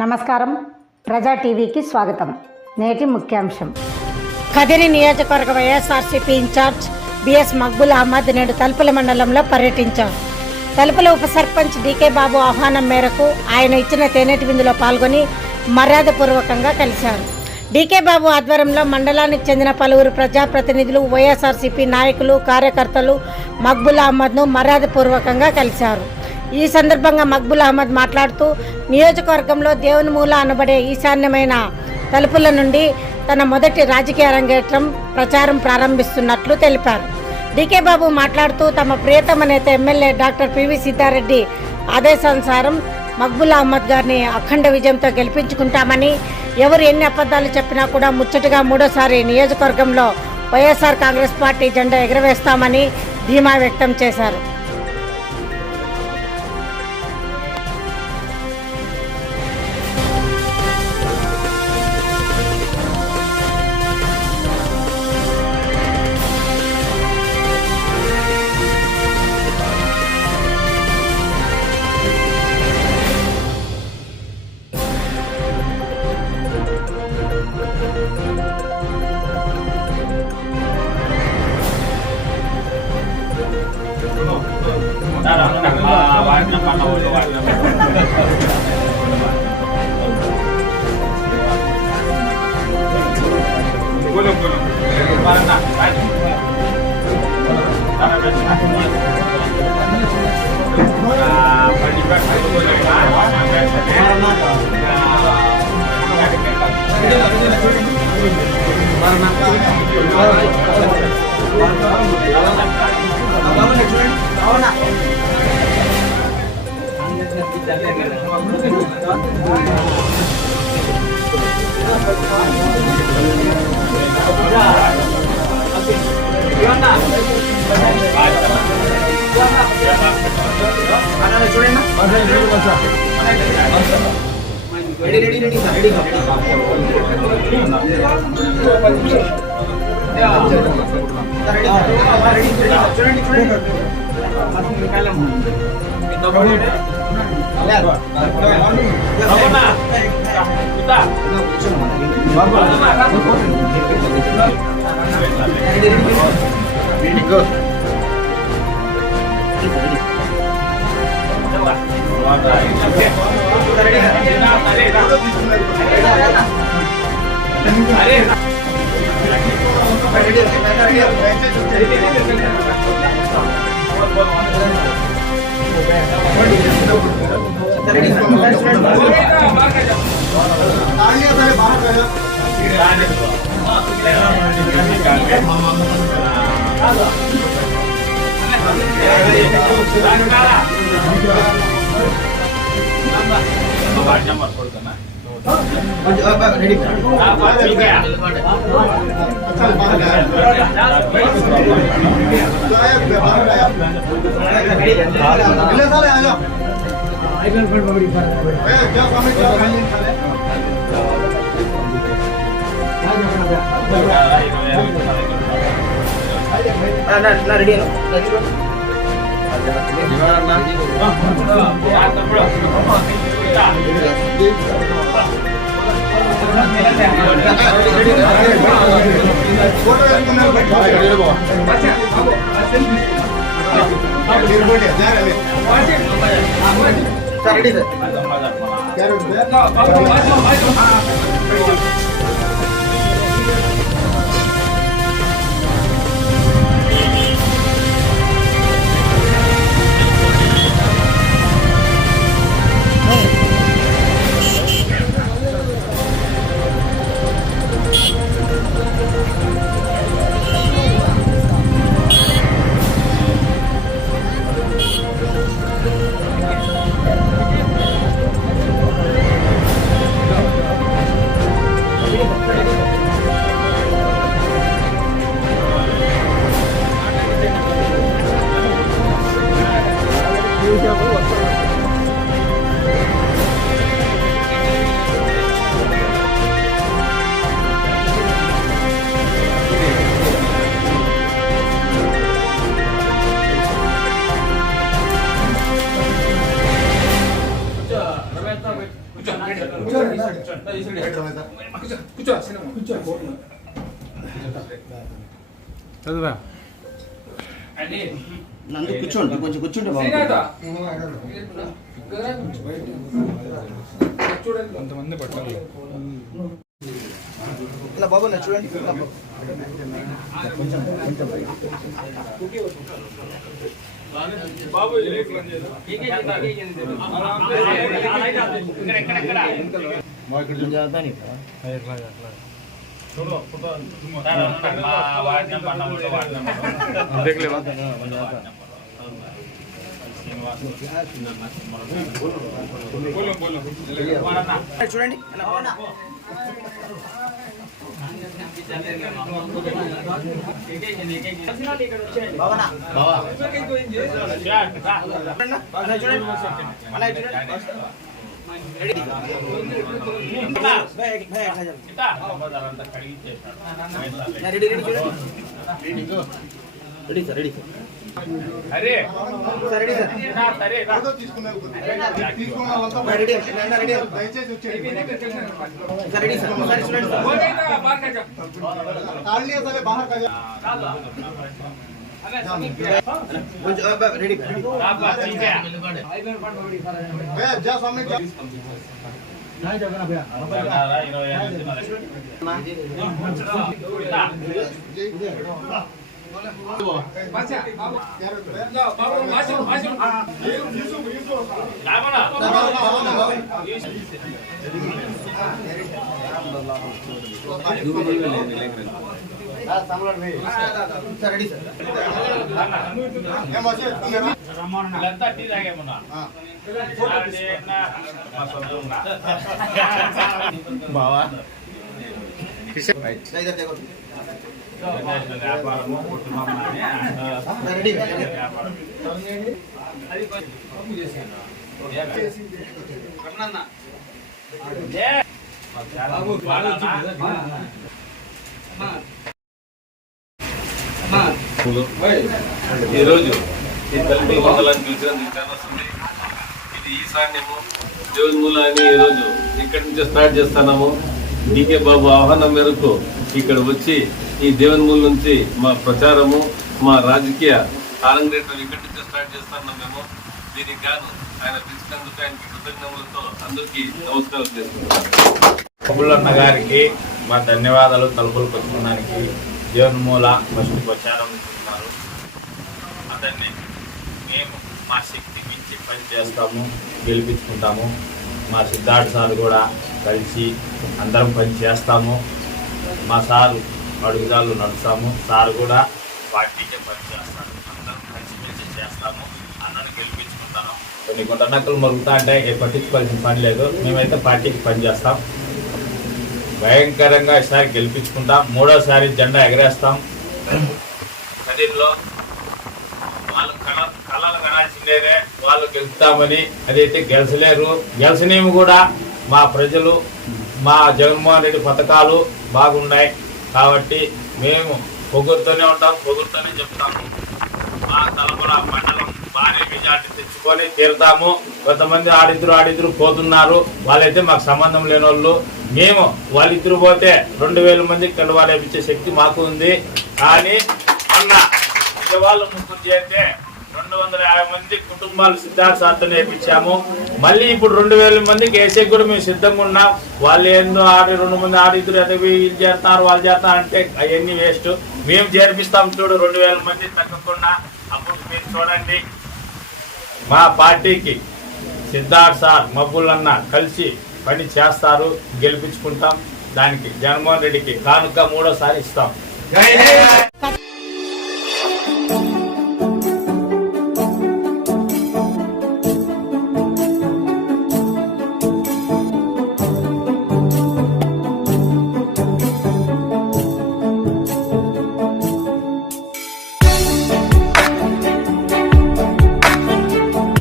నమస్కారం. ప్రజా టీవీకి స్వాగతం. నేటి ముఖ్యాంశం. కదిరి నియోజకవర్గ వైఎస్ఆర్సీపీ ఇన్ఛార్జ్ బిఎస్ మక్బుల్ అహ్మద్ నేడు తలుపుల మండలంలో పర్యటించారు. తలుపుల ఉప సర్పంచ్ డీకే బాబు ఆహ్వానం మేరకు ఆయన ఇచ్చిన తేనెటి విందులో పాల్గొని మర్యాదపూర్వకంగా కలిశారు. డీకే బాబు ఆధ్వర్యంలో మండలానికి చెందిన పలువురు ప్రజాప్రతినిధులు, వైఎస్ఆర్సీపీ నాయకులు, కార్యకర్తలు మక్బుల్ అహ్మద్ను మర్యాదపూర్వకంగా కలిశారు. ఈ సందర్భంగా మక్బుల్ అహ్మద్ మాట్లాడుతూ నియోజకవర్గంలో దేవుని మూల అనబడే ఈశాన్యమైన తలుపుల నుండి తన మొదటి రాజకీయ అరంగేట్రం ప్రచారం ప్రారంభిస్తున్నట్లు తెలిపారు. డీకే బాబు మాట్లాడుతూ తమ ప్రియతమ నేత ఎమ్మెల్యే డాక్టర్ పివి సిద్ధారెడ్డి ఆదేశానుసారం మక్బుల్ అహ్మద్ గారిని అఖండ విజయంతో గెలిపించుకుంటామని, ఎవరు ఎన్ని అబద్ధాలు చెప్పినా కూడా ముచ్చటగా మూడోసారి నియోజకవర్గంలో వైఎస్ఆర్ కాంగ్రెస్ పార్టీ జెండా ఎగరవేస్తామని ధీమా వ్యక్తం చేశారు. చదువా నందు కూర్చోండి, కొంచెం కూర్చుంటే కొంతమంది పట్టాలి. ఇలా బాబు నా చూడండి. బాబు చూడండి. Ready sir, ready sir. అరే సార్ రెడీ సార్. సరే ready ready sir, ready sir. Sir చూడండి సార్. కొంచెం రెడీ సార్, రెడీ సార్. బావా రెడీ ఈరోజు ఈ తల్లి మండలాన్ని చూసినందుకు చాలా సంతోషం. ఇది ఈశాన్యము దేవునిమూల అని ఈరోజు ఇక్కడి నుంచి స్టార్ట్ చేస్తున్నాము. డీకే బాబు ఆహ్వానం మేరకు ఇక్కడ వచ్చి ఈ దేవునిమూల నుంచి మా ప్రచారము, మా రాజకీయ ఆరంగేట్రం ఇక్కడి నుంచి స్టార్ట్ చేస్తున్నాం మేము. దీనికి గాను ఆయన పిలిచినందుకు ఆయనకి కృతజ్ఞతలతో అందరికీ నమస్కారం చేస్తున్నాం. మబ్బులన్న గారికి మా ధన్యవాదాలు. తలుపులు పట్టుకోవడానికి దేవునిమూల ఫస్ట్ ప్రచారం ఇస్తున్నారు. అతన్ని మేము మా శక్తి మించి పని చేస్తాము, గెలిపించుకుంటాము. మా సిద్ధార్థ సార్ కూడా కలిసి అందరం పని చేస్తాము. మా సారు అడుగుదాళ్ళు నడుస్తాము. సార్ కూడా పార్టీకే పని చేస్తాడు. అందరం కలిసిమెలిసి చేస్తాము. అందరిని గెలిపించుకుంటాము. కొన్ని గుంటనక్కలు మరుగుతా అంటే పట్టించుకోవాల్సిన పని లేదు. మేమైతే పార్టీకి పని చేస్తాం. భయంకరంగా ఈసారి గెలిపించుకుంటాం. మూడోసారి జెండా ఎగరేస్తాం. కదిల్లో వాళ్ళు కళలు కనాల్సిందేనే, వాళ్ళు గెలుస్తామని. అదైతే గెలిచలేరు. గెలిచనేమి కూడా మా ప్రజలు, మా జగన్మోహన్ రెడ్డి పథకాలు బాగున్నాయి కాబట్టి మేము పొగుడుతూనే ఉంటాం, పొగుడుతూనే చెప్తాము. మా తలపల మండలం భారీ మెజార్టీ తెచ్చుకొని తీరుతాము. కొంతమంది ఆడిద్దరు పోతున్నారు. వాళ్ళైతే మాకు సంబంధం లేని వాళ్ళు. మేము వాళ్ళిద్దరు పోతే 2000 మందికి కండువాలు వేయించే శక్తి మాకు ఉంది. కానీ మొన్న వాళ్ళు ముగ్గురు చేస్తే 250 మంది కుటుంబాలు సిద్ధార్థ సార్తో వేయించాము. మళ్ళీ ఇప్పుడు 2000 మందికి వేసే కూడా మేము సిద్ధంగా ఉన్నాం. వాళ్ళు ఎన్నో 2 మంది ఆడిద్దరు ఎదవి వీళ్ళు చేస్తారు, వాళ్ళు చేస్తారు అంటే అవన్నీ వేస్ట్. మేము చేర్పిస్తాం చూడు 2000 మంది తగ్గకుండా. అప్పుడు మీరు చూడండి. మా పార్టీకి సిద్ధార్థ సార్, మబ్బులన్న కలిసి పని చేస్తారు, గెలిపించుకుంటాం. దానికి జగన్మోహన్ రెడ్డికి కానుక 3వ సారి ఇస్తాం.